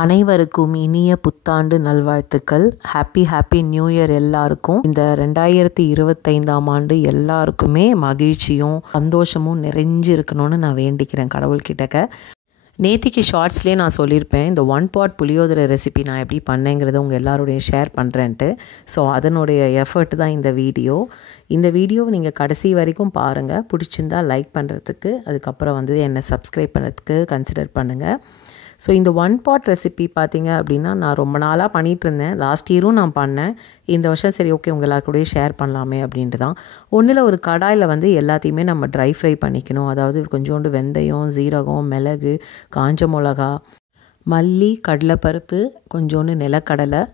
அனைவருக்கும் இனிய புத்தாண்டு நல்வாழ்த்துக்கள். ஹாப்பி நியூ இயர் எல்லாருக்கும். இந்த 2025ஆம் ஆண்டு எல்லாருக்குமே மகிழ்ச்சியும் சந்தோஷமும் நிறைஞ்சு இருக்கணும்னு நான் வேண்டிக்கிறேன் கடவுள்கிட்டக்க. நேத்திக்கு ஷார்ட்ஸ்லேயே நான் சொல்லியிருப்பேன், இந்த 1 pot புளியோதரை ரெசிபி நான் எப்படி பண்ணேங்கிறத உங்கள் எல்லாருடைய ஷேர் பண்ணுறேன்ட்டு. ஸோ அதனுடைய எஃபர்ட் தான் இந்த வீடியோ. இந்த வீடியோவை நீங்கள் கடைசி வரைக்கும் பாருங்கள். பிடிச்சிருந்தா லைக் பண்ணுறதுக்கு, அதுக்கப்புறம் என்னை சப்ஸ்கிரைப் பண்ணுறதுக்கு கன்சிடர் பண்ணுங்கள். ஸோ இந்த 1 pot ரெசிபி பார்த்தீங்க அப்படின்னா நான் ரொம்ப நாளாக பண்ணிகிட்ருந்தேன். லாஸ்ட் இயரும் நான் பண்ணேன். இந்த வருஷம் சரி ஓகே உங்கள் எல்லாருக்கூடயே ஷேர் பண்ணலாமே அப்படின்ட்டு தான். ஒன்றில் ஒரு கடாயில் எல்லாத்தையுமே நம்ம ட்ரை ஃப்ரை பண்ணிக்கணும். அதாவது கொஞ்சோண்டு வெந்தயம், சீரகம், மிளகு, காஞ்ச மிளகா, மல்லி, கடலைப்பருப்பு, கொஞ்சோண்டு நிலக்கடலை,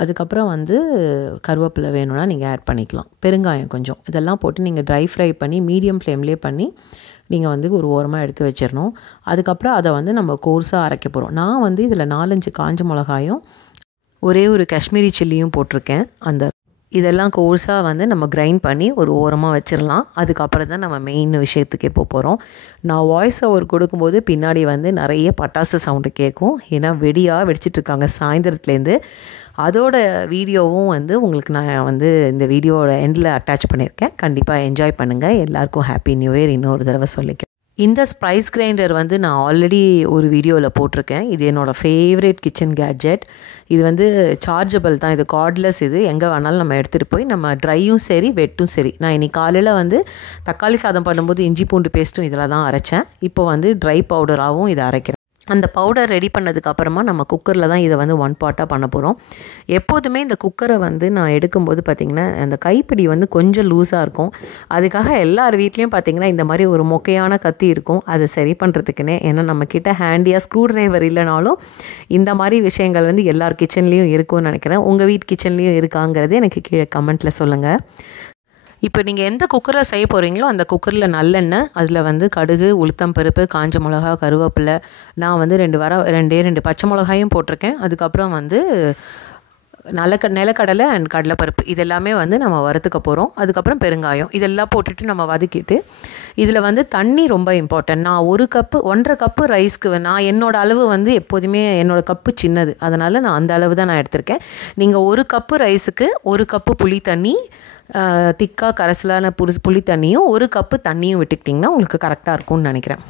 அதுக்கப்புறம் கருவேப்பிலை வேணும்னா நீங்கள் ஆட் பண்ணிக்கலாம். பெருங்காயம் கொஞ்சம், இதெல்லாம் போட்டு நீங்கள் ட்ரை ஃப்ரை பண்ணி மீடியம் ஃப்ளேம்லேயே பண்ணி நீங்கள் ஒரு ஓரமாக எடுத்து வச்சிடணும். அதுக்கப்புறம் அதை நம்ம கோர்ஸாக அரைக்க போகிறோம். நான் இதில் 4-5 காஞ்ச மிளகாயும் ஒரே ஒரு காஷ்மீரி சில்லியும் போட்டிருக்கேன். இதெல்லாம் கோர்ஸாக நம்ம கிரைண்ட் பண்ணி ஒரு ஓரமாக வச்சிடலாம். அதுக்கப்புறம் தான் நம்ம மெயின் விஷயத்துக்கே போகிறோம். நான் வாய்ஸ் ஓவர் கொடுக்கும்போது பின்னாடி நிறைய பட்டாசு சவுண்டு கேட்கும். ஏன்னா வெடிச்சிட்ருக்காங்க சாயந்தரத்துலேருந்து. அதோட வீடியோவும் உங்களுக்கு நான் இந்த வீடியோவோட எண்டில் அட்டாச் பண்ணியிருக்கேன். கண்டிப்பாக என்ஜாய் பண்ணுங்கள். எல்லாருக்கும் ஹாப்பி நியூ இயர் இன்னொரு தடவை சொல்லிக்கிறேன். இந்த ஸ்பைஸ் கிரைண்டர் நான் ஆல்ரெடி ஒரு வீடியோவில் போட்டிருக்கேன். இது என்னோடய ஃபேவரேட் கிச்சன் கேட்ஜெட். இது சார்ஜபிள் தான். இது கார்ட்லெஸ். இது எங்கே வேணாலும் நம்ம எடுத்துகிட்டு போய் நம்ம ட்ரையும் சரி வெட்டும் சரி. நான் இன்றைக்கி காலையில் தக்காளி சாதம் பண்ணும்போது இஞ்சி பூண்டு பேஸ்ட்டும் இதில் தான் அரைச்சேன். இப்போ ட்ரை பவுடராகவும் இதை அரைக்கிறேன். அந்த பவுடர் ரெடி பண்ணதுக்கப்புறமா நம்ம குக்கரில் தான் இதை 1 pot பண்ண போகிறோம். எப்போதுமே இந்த குக்கரை நான் எடுக்கும்போது பார்த்திங்கன்னா அந்த கைப்பிடி கொஞ்சம் லூஸாக இருக்கும். அதுக்காக எல்லார் வீட்லேயும் பார்த்திங்கன்னா இந்த மாதிரி ஒரு மொக்கையான கத்தி இருக்கும். அதை சரி பண்ணுறதுக்குன்னே. ஏன்னா நம்மக்கிட்ட ஹேண்டியாக ஸ்க்ரூ ட்ரைவர் இல்லைனாலும் இந்த மாதிரி விஷயங்கள் எல்லார் கிச்சன்லேயும் இருக்கும்னு நினைக்கிறேன். உங்கள் வீட்டு கிச்சன்லேயும் இருக்காங்கிறது எனக்கு கீழே கமெண்ட்டில் சொல்லுங்கள். இப்போ நீங்கள் எந்த குக்கரில் செய்ய போகிறீங்களோ அந்த குக்கரில் நல்லெண்ணெய், அதில் கடுகு, உளுத்தம்பருப்பு, காஞ்ச மிளகா, கருவேப்பிலை, நான் 2 பச்சை மிளகாயும் போட்டிருக்கேன். அதுக்கப்புறம் நிலக்கடலை அண்ட் கடலைப்பருப்பு இதெல்லாமே நம்ம வறுத்துக்க போகிறோம். அதுக்கப்புறம் பெருங்காயம் இதெல்லாம் போட்டுட்டு நம்ம வதக்கிட்டு இதில் தண்ணி ரொம்ப இம்பார்ட்டன்ட். நான் 1.5 கப்பு ரைஸ்க்கு நான் என்னோடய அளவு எப்போதுமே என்னோடய கப்பு சின்னது, அதனால் நான் அந்த அளவு தான் நான் எடுத்திருக்கேன். நீங்கள் 1 கப்பு ரைஸுக்கு 1 கப்பு புளி தண்ணி, திக்காக கரைசலான புளி தண்ணியும் 1 கப்பு தண்ணியும் விட்டுக்கிட்டிங்கன்னா உங்களுக்கு கரெக்டாக இருக்கும்னு நினைக்கிறேன்.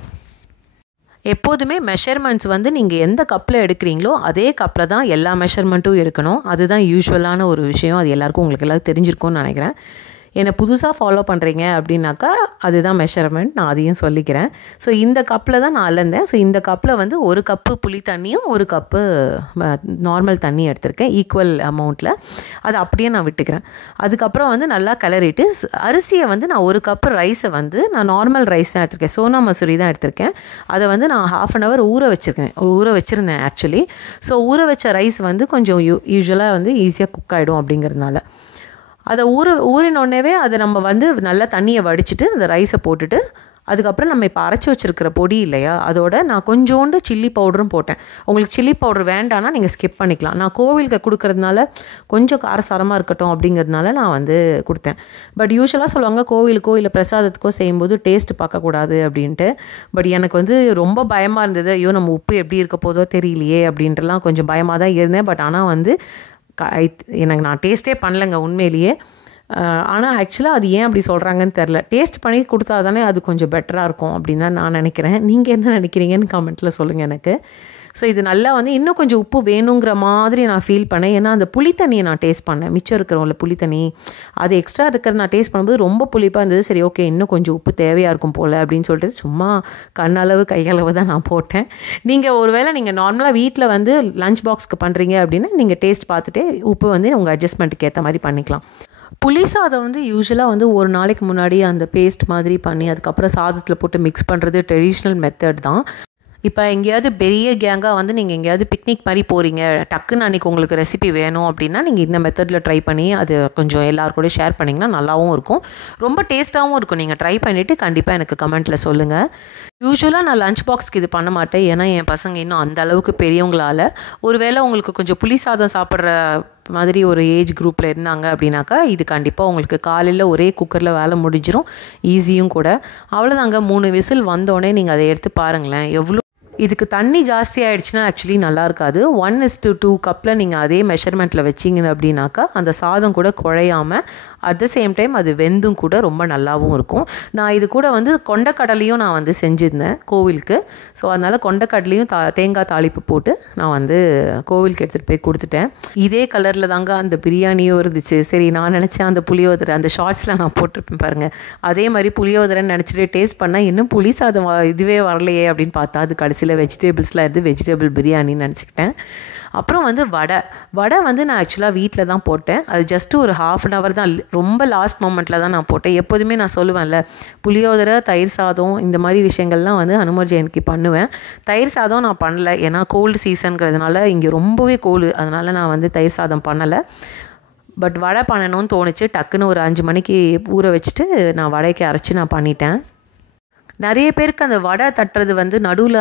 எப்போதுமே மெஷர்மெண்ட்ஸ் நீங்கள் எந்த கப்பில் எடுக்கிறீங்களோ அதே கப்பில் தான் எல்லா மெஷர்மெண்ட்டும் இருக்கணும். அதுதான் யூஸ்வலான ஒரு விஷயம். அது எல்லாருக்கும் உங்களுக்கு எல்லாம் தெரிஞ்சிருக்கும்னு நினைக்கிறேன். என்னை புதுசாக ஃபாலோ பண்ணுறீங்க அப்படின்னாக்கா அதுதான் மெஷர்மெண்ட். நான் அதையும் சொல்லிக்கிறேன். ஸோ இந்த கப்பில் தான் நான் அளந்தேன். ஸோ இந்த கப்பில் 1 கப்பு புளி தண்ணியும் 1 கப்பு நார்மல் தண்ணி எடுத்திருக்கேன் ஈக்குவல் அமௌண்ட்டில். அதை அப்படியே நான் விட்டுக்கிறேன். அதுக்கப்புறம் நல்லா கிளறிட்டு அரிசியை நான் 1 கப்பு ரைஸை நான் நார்மல் ரைஸ் தான் எடுத்திருக்கேன். சோனா மசூரி தான் எடுத்திருக்கேன். அதை நான் ½ an hour ஊற வச்சுருந்தேன் ஆக்சுவலி. ஸோ ஊற வச்ச ரைஸ் கொஞ்சம் யூஸ்வலாக ஈஸியாக குக் ஆகிடும் அப்படிங்கிறதுனால அதை ஊறினோடனே அதை நம்ம நல்லா தண்ணியை வடிச்சிட்டு அந்த ரைஸை போட்டுட்டு அதுக்கப்புறம் நம்ம இப்போ அரைச்சி வச்சுருக்கிற பொடி இல்லையா, அதோட நான் கொஞ்சோண்டு சில்லி பவுடரும் போட்டேன். உங்களுக்கு சில்லி பவுடர் வேண்டான்னா நீங்கள் ஸ்கிப் பண்ணிக்கலாம். நான் கோவிலுக்கு கொடுக்கறதுனால கொஞ்சம் காரசாரமாக இருக்கட்டும் அப்படிங்கிறதுனால நான் கொடுத்தேன். பட் யூஸ்வலாக சொல்லுவாங்க கோவிலுக்கோ இல்லை பிரசாதத்துக்கோ செய்யும்போது டேஸ்ட் பார்க்கக்கூடாது அப்படின்ட்டு. பட் எனக்கு ரொம்ப பயமாக இருந்தது. ஐயோ நம்ம உப்பு எப்படி இருக்க போதோ தெரியலையே அப்படின்ட்டுலாம் கொஞ்சம் பயமாக தான் இருந்தேன். பட் ஆனால் எனக்கு நான் டேஸ்ட்டே பண்ணலைங்க உண்மையிலேயே. ஆனால் ஆக்சுவலாக அது ஏன் அப்படி சொல்கிறாங்கன்னு தெரில. டேஸ்ட் பண்ணி கொடுத்தா தானே அது கொஞ்சம் பெட்டராக இருக்கும் அப்படின்னு தான் நான் நினைக்கிறேன். நீங்கள் என்ன நினைக்கிறீங்கன்னு கமெண்ட்டில் சொல்லுங்கள் எனக்கு. ஸோ இது நல்லா இன்னும் கொஞ்சம் உப்பு வேணுங்கிற மாதிரி நான் ஃபீல் பண்ணேன். ஏன்னா அந்த புளி தண்ணியை நான் டேஸ்ட் பண்ணேன். மிச்சம் இருக்கிறவங்கள புளி தண்ணி அது எக்ஸ்ட்ரா இருக்கிறது நான் டேஸ்ட் பண்ணும்போது ரொம்ப புளிப்பாக இருந்தது. சரி ஓகே இன்னும் கொஞ்சம் உப்பு தேவையாக இருக்கும் போல் அப்படின்னு சொல்லிட்டு சும்மா கண்ணளவு கையளவு தான் நான் போட்டேன். நீங்கள் ஒருவேளை நீங்கள் நார்மலாக வீட்டில் லஞ்ச் பாக்ஸ்க்கு பண்ணுறீங்க அப்படின்னா நீங்கள் டேஸ்ட் பார்த்துட்டு உப்பு உங்கள் அட்ஜஸ்ட்மெண்ட்டுக்கு ஏற்ற மாதிரி பண்ணிக்கலாம். புளி சாதம் யூஸ்வலாக ஒரு நாளைக்கு முன்னாடி அந்த பேஸ்ட் மாதிரி பண்ணி அதுக்கப்புறம் சாதத்தில் போட்டு மிக்ஸ் பண்ணுறது ட்ரெடிஷ்னல் மெத்தட் தான். இப்போ எங்கேயாவது பெரிய கேங்காக நீங்கள் எங்கேயாவது பிக்னிக் மாதிரி போகிறீங்க, டக்குன்னு அன்றைக்கி உங்களுக்கு ரெசிபி வேணும் அப்படின்னா நீங்கள் இந்த மெத்தடில் ட்ரை பண்ணி அது கொஞ்சம் எல்லாருக்கூட ஷேர் பண்ணிங்கன்னா நல்லாவும் இருக்கும், ரொம்ப டேஸ்ட்டாகவும் இருக்கும். நீங்கள் ட்ரை பண்ணிவிட்டு கண்டிப்பாக எனக்கு கமெண்ட்டில் சொல்லுங்கள். யூஸ்வலாக நான் லஞ்ச் பாக்ஸ்க்கு இது பண்ண மாட்டேன். ஏன்னா என் பசங்க இன்னும் அந்த அளவுக்கு பெரியவங்களால் ஒருவேளை உங்களுக்கு கொஞ்சம் புளி சாதம் சாப்பிட்ற மாதிரி ஒரு ஏஜ் குரூப்பில் இருந்தாங்க அப்படின்னாக்கா இது கண்டிப்பாக உங்களுக்கு காலையில் ஒரே குக்கரில் வேலை முடிஞ்சிடும், ஈஸியும் கூட. அவ்வளோதாங்க. 3 விசில் வந்தோடனே நீங்கள் அதை எடுத்து பாருங்களேன், இதுக்கு தண்ணி ஜாஸ்தி ஆகிடுச்சுன்னா ஆக்சுவலி நல்லா இருக்காது. 1:2 கப்பில் நீங்கள் அதே மெஷர்மெண்ட்டில் வச்சிங்க அப்படின்னாக்கா அந்த சாதம் கூட குழையாமல் அட் த சேம் டைம் அது வெந்தும் கூட ரொம்ப நல்லாவும் இருக்கும். நான் இது கூட வந்து கொண்டக்கடலையும் நான் வந்து செஞ்சுருந்தேன் கோவிலுக்கு. ஸோ அதனால் கொண்டக்கடலையும் தேங்காய் தாளிப்பு போட்டு நான் வந்து கோவிலுக்கு எடுத்துகிட்டு போய் கொடுத்துட்டேன். இதே கலரில் தாங்க அந்த பிரியாணியும் இருந்துச்சு. சரி, நான் நினச்சேன் அந்த புளியோதரை அந்த ஷார்ட்ஸில் நான் போட்டிருப்பேன் பாருங்கள், அதே மாதிரி புளியோதரைன்னு நினச்சிட்டு டேஸ்ட் பண்ணால் இன்னும் புளி சாதம் இதுவே வரலையே அப்படின்னு பார்த்தா அது கடைசியில் வெஜிடபிள்ஸ்லாம் இருந்து வெஜிடபிள் பிரியாணின்னு நினச்சிக்கிட்டேன். அப்புறம் வந்து வடை வந்து நான் ஆக்சுவலாக வீட்டில் தான் போட்டேன். அது ஜஸ்ட்டு ஒரு 1/2 hour தான், ரொம்ப லாஸ்ட் மொமெண்ட்டில் தான் நான் போட்டேன். எப்போதுமே நான் சொல்லுவேன்ல, புளியோதரை, தயிர் சாதம் இந்த மாதிரி விஷயங்கள்லாம் வந்து ஹனுமார் ஜெயந்திக்கு பண்ணுவேன். தயிர் சாதம் நான் பண்ணலை, ஏன்னா கோல்டு சீசனுங்கிறதுனால இங்கே ரொம்பவே கோல்டு, அதனால் நான் வந்து தயிர் சாதம் பண்ணலை. பட் வடை பண்ணணும்னு தோணுச்சு. டக்குன்னு ஒரு 5 மணிக்கு ஊற வச்சுட்டு நான் வடைக்கு அரைச்சி நான் பண்ணிட்டேன். நிறைய பேருக்கு அந்த வடை தட்டுறது வந்து நடுவில்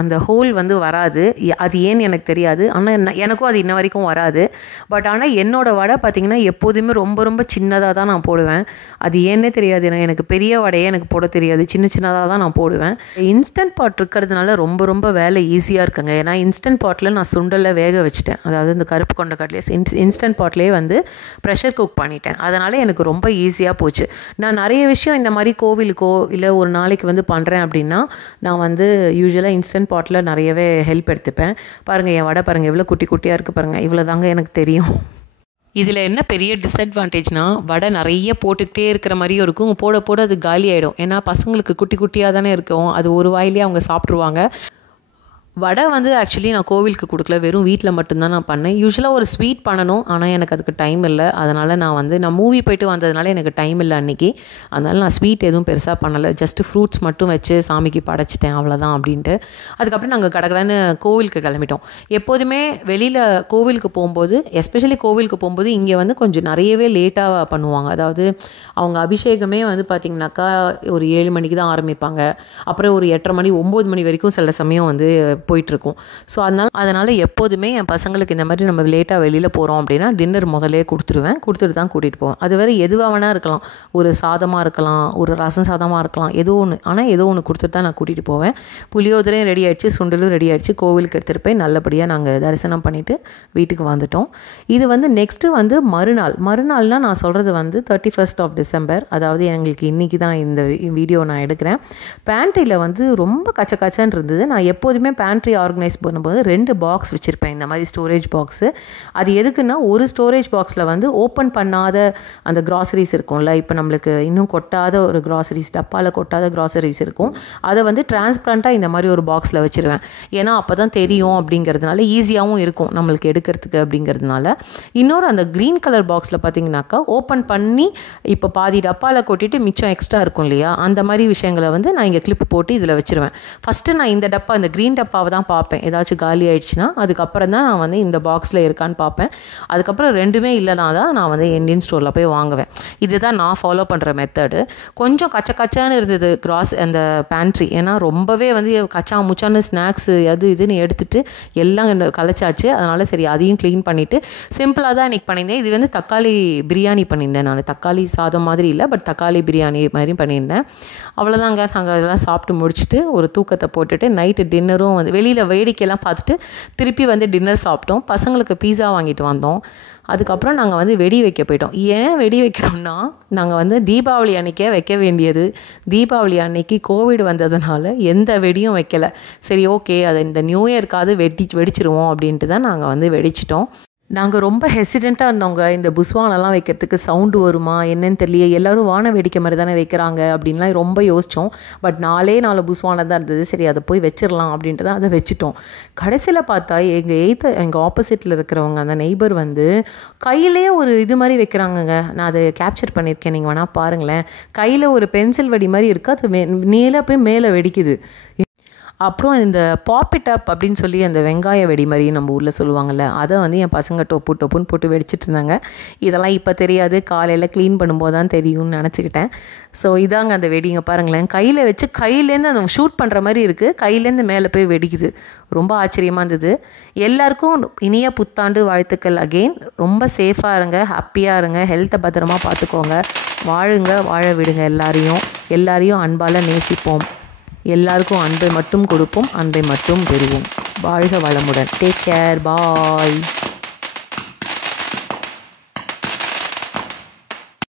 அந்த ஹோல் வந்து வராது. அது ஏன்னு எனக்கு தெரியாது. ஆனால் எனக்கும் அது இன்ன வரைக்கும் வராது. பட் ஆனால் என்னோடய வடை பார்த்திங்கன்னா எப்போதுமே ரொம்ப ரொம்ப சின்னதாக தான் நான் போடுவேன். அது ஏன்னே தெரியாது. எனக்கு பெரிய வடையே எனக்கு போட தெரியாது. சின்னதாக தான் நான் போடுவேன். இன்ஸ்டன்ட் பாட் இருக்கிறதுனால ரொம்ப ரொம்ப வேலை ஈஸியாக இருக்குங்க. ஏன்னா இன்ஸ்டன்ட் பாட்டில் நான் சுண்டலை வேக வச்சுட்டேன். அதாவது இந்த கருப்பு கொண்டக்கடலையே இன்ஸ்டன்ட் பாட்லேயே வந்து ப்ரெஷர் குக் பண்ணிட்டேன். அதனால் எனக்கு ரொம்ப ஈஸியாக போச்சு. நான் நிறைய விஷயம் இந்த மாதிரி கோவிலுக்கோ இல்லை ஒரு நாளைக்கு வந்து பண்ணுறேன் அப்படின்னா நான் வந்து யூஸ்வலாக இன்ஸ்டன்ட் பாட்டில் நிறையவே ஹெல்ப் எடுத்துப்பேன். பாருங்கள், என் வடை பாருங்கள் எவ்வளோ குட்டி குட்டியாக இருக்குது பாருங்கள். இவ்வளோ தாங்க எனக்கு தெரியும். இதில் என்ன பெரிய டிஸ்அட்வான்டேஜ்னால் வடை நிறைய போட்டுக்கிட்டே இருக்கிற மாதிரியும் இருக்கும். போட போட அது காலி ஆகிடும். ஏன்னா பசங்களுக்கு குட்டி குட்டியாக தானே இருக்கும். அது ஒரு வாயிலே அவங்க சாப்பிட்ருவாங்க. வடை வந்து ஆக்சுவலி நான் கோவிலுக்கு கொடுக்கல, வெறும் வீட்டில் மட்டும்தான் நான் பண்ணேன். யூஸ்வலாக ஒரு ஸ்வீட் பண்ணணும், ஆனால் எனக்கு அதுக்கு டைம் இல்லை. அதனால் நான் மூவி போயிட்டு வந்ததுனால எனக்கு டைம் இல்லை அன்றைக்கி. அதனால் நான் ஸ்வீட் எதுவும் பெருசாக பண்ணலை. ஜஸ்ட்டு ஃப்ரூட்ஸ் மட்டும் வச்சு சாமிக்கு படைச்சிட்டேன், அவ்வளோதான் அப்படின்ட்டு. அதுக்கப்புறம் நாங்கள் கடகடன்னு கோவிலுக்கு கிளம்பிட்டோம். எப்போதுமே வெளியில் கோவிலுக்கு போகும்போது, எஸ்பெஷலி கோவிலுக்கு போகும்போது இங்கே வந்து கொஞ்சம் நிறையவே லேட்டாக பண்ணுவாங்க. அதாவது அவங்க அபிஷேகமே வந்து பார்த்திங்கனாக்கா ஒரு 7 மணிக்கு தான் ஆரம்பிப்பாங்க. அப்புறம் ஒரு 8:30 மணி 9 மணி வரைக்கும் சில சமயம் வந்து போயிட்டுருக்கும். ஸோ அதனால் எப்போதுமே என் பசங்களுக்கு இந்த மாதிரி நம்ம லேட்டாக வெளியில் போகிறோம் அப்படின்னா டின்னர் முதலே கொடுத்துட்டு தான் கூட்டிகிட்டு போவேன். அது வேறு எதுவாக வேணா இருக்கலாம், ஒரு சாதமாக இருக்கலாம், ஒரு ரசம் சாதமாக இருக்கலாம், ஏதோ ஒன்று. ஆனால் ஏதோ ஒன்று கொடுத்துட்டு தான் நான் கூட்டிகிட்டு போவேன். புளியோதரையும் ரெடி ஆகிடுச்சு, சுண்டலும் ரெடி ஆகிடுச்சு. கோவிலுக்கு எடுத்துகிட்டு போய் நல்லபடியாக நாங்கள் தரிசனம் பண்ணிவிட்டு வீட்டுக்கு வந்துட்டோம். இது வந்து நெக்ஸ்ட்டு வந்து மறுநாள்னால் நான் சொல்கிறது வந்து 31st of December. அதாவது எங்களுக்கு இன்றைக்கி தான் இந்த வீடியோ நான் எடுக்கிறேன். பேண்ட்ரியில் வந்து ரொம்ப கச்சன்னு இருந்தது. நான் எப்போதுமே பேண்ட்ரி ஆர்கனைஸ் பண்ணும்போது 2 பாக்ஸ் வச்சுருப்பேன், இந்த மாதிரி ஸ்டோரேஜ் பாக்ஸு. அது எதுக்குன்னா, ஒரு ஸ்டோரேஜ் பாக்ஸில் வந்து ஓப்பன் பண்ணாத அந்த க்ராசரிஸ் இருக்கும்ல, இப்போ நம்மளுக்கு இன்னும் கொட்டாத ஒரு க்ராசரிஸ், டப்பாவில் கொட்டாத க்ராசரிஸ் இருக்கும். அதை வந்து டிரான்ஸ்பரண்ட்டாக இந்த மாதிரி ஒரு பாக்ஸில் வச்சுருவேன். ஏன்னா அப்போ தான் தெரியும் அப்படிங்கிறதுனால, ஈஸியாகவும் இருக்கும் நம்மளுக்கு எடுக்கிறதுக்கு அப்படிங்கிறதுனால. இன்னொரு அந்த க்ரீன் கலர் பாக்ஸில் பார்த்தீங்கன்னாக்கா ஓப்பன் பண்ணி இப்போ பாதி டப்பாவில் கொட்டிட்டு மிச்சம் எக்ஸ்ட்ரா இருக்கும் இல்லையா, அந்த மாதிரி விஷயங்களை வந்து நான் இங்கே கிளிப் போட்டு இதில் வச்சுருவேன். ஃபஸ்ட்டு நான் இந்த க்ரீன் டப்பாவை தான் பார்ப்பேன். ஏதாச்சும் காலி ஆயிடுச்சுன்னா அதுக்கப்புறம் தான் நான் வந்து இந்த பாக்ஸில் இருக்கான்னு பார்ப்பேன். அதுக்கப்புறம் 2மே இல்லைனா தான் நான் வந்து இந்தியன் ஸ்டோரில் போய் வாங்குவேன். இதுதான் நான் ஃபாலோ பண்ணுற மெத்தடு. கொஞ்சம் கச்சான்னு இருந்தது அந்த பேண்ட்ரி. ஏன்னா ரொம்பவே வந்து கச்சா முச்சான்னு ஸ்நாக்ஸு அது இதுன்னு எடுத்துகிட்டு எல்லாம் கலைச்சாச்சு. அதனால் சரி அதையும் க்ளீன் பண்ணிவிட்டு சிம்பிளாக தான் இன்றைக்கி பண்ணியிருந்தேன். இது வந்து தக்காளி பிரியாணி பண்ணியிருந்தேன் நான். தக்காளி சாதம் மாதிரி இல்லை, பட் தக்காளி பிரியாணி மாதிரி பண்ணியிருந்தேன். அவ்வளோதாங்க. நாங்கள் அதெல்லாம் சாப்பிட்டு முடிச்சுட்டு ஒரு தூக்கத்தை போட்டுட்டு நைட்டு டின்னரும் வந்து வெளியில் வேடிக்கையெல்லாம் பார்த்துட்டு திருப்பி வந்து டின்னர் சாப்பிட்டோம். பசங்களுக்கு பீஸா வாங்கிட்டு வந்தோம். அதுக்கப்புறம் நாங்கள் வந்து வெடி வைக்க போயிட்டோம். ஏன் வெடி வைக்கிறோம்னா, நாங்கள் வந்து தீபாவளி அன்றைக்கே வைக்க வேண்டியது. தீபாவளி அன்னைக்கு கோவிட் வந்ததுனால எந்த வெடியும் வைக்கலை. சரி ஓகே, அதை இந்த நியூ இயர்க்காவது வெடிச்சிருவோம் அப்படின்ட்டு தான் நாங்கள் வந்து வெடிச்சிட்டோம். நாங்கள் ரொம்ப ஹெசிடெண்ட்டாக இருந்தவங்க. இந்த புஸ்வானெல்லாம் வைக்கிறதுக்கு சவுண்டு வருமா என்னன்னு தெரியல, எல்லோரும் வான வேடிக்கை மாதிரி தானே வைக்கிறாங்க அப்படின்லாம் ரொம்ப யோசித்தோம். பட் 4 புஸ்வானை தான் இருந்தது. சரி அதை போய் வச்சிடலாம் அப்படின்ட்டு தான் அதை வச்சுட்டோம். கடைசியில் பார்த்தா எங்கள் ஆப்போசிட்டில் இருக்கிறவங்க அந்த நெய்பர் வந்து கையிலே ஒரு இது மாதிரி வைக்கிறாங்கங்க. நான் அதை கேப்சர் பண்ணியிருக்கேன், நீங்கள் வேணால் பாருங்களேன். கையில் ஒரு பென்சில் வெடி மாதிரி இருக்குது, அது நேராக போய் மேலே வெடிக்குது. அப்புறம் இந்த பாப்பிட் அப் அப்படின்னு சொல்லி அந்த வெங்காய வெடி மாதிரி நம்ம ஊரில் சொல்லுவாங்கள்ல, அதை வந்து என் பசங்க டொப்புன்னு போட்டு வெடிச்சிட்டு இருந்தாங்க. இதெல்லாம் இப்போ தெரியாது, காலையில் க்ளீன் பண்ணும்போது தான் தெரியும்னு நினச்சிக்கிட்டேன். ஸோ இதாங்க அந்த வெடிங்க பாருங்களேன். கையில் வச்சு கையிலேருந்து அந்த ஷூட் பண்ணுற மாதிரி இருக்குது, கையிலேருந்து மேலே போய் வெடிக்குது. ரொம்ப ஆச்சரியமாக இருந்தது. எல்லாருக்கும் இனிய புத்தாண்டு வாழ்த்துக்கள் அகெயின். ரொம்ப சேஃபாக இருங்க, ஹாப்பியாக இருங்க, ஹெல்த்தை பத்திரமா பார்த்துக்கோங்க, வாழ விடுங்க, எல்லாரையும் அன்பால் நேசிப்போம். எல்லாருக்கும் அன்பை மட்டும் கொடுப்போம், அன்பை மட்டும் பெறுவோம். வாழ்க வளமுடன். Take care. பாய்.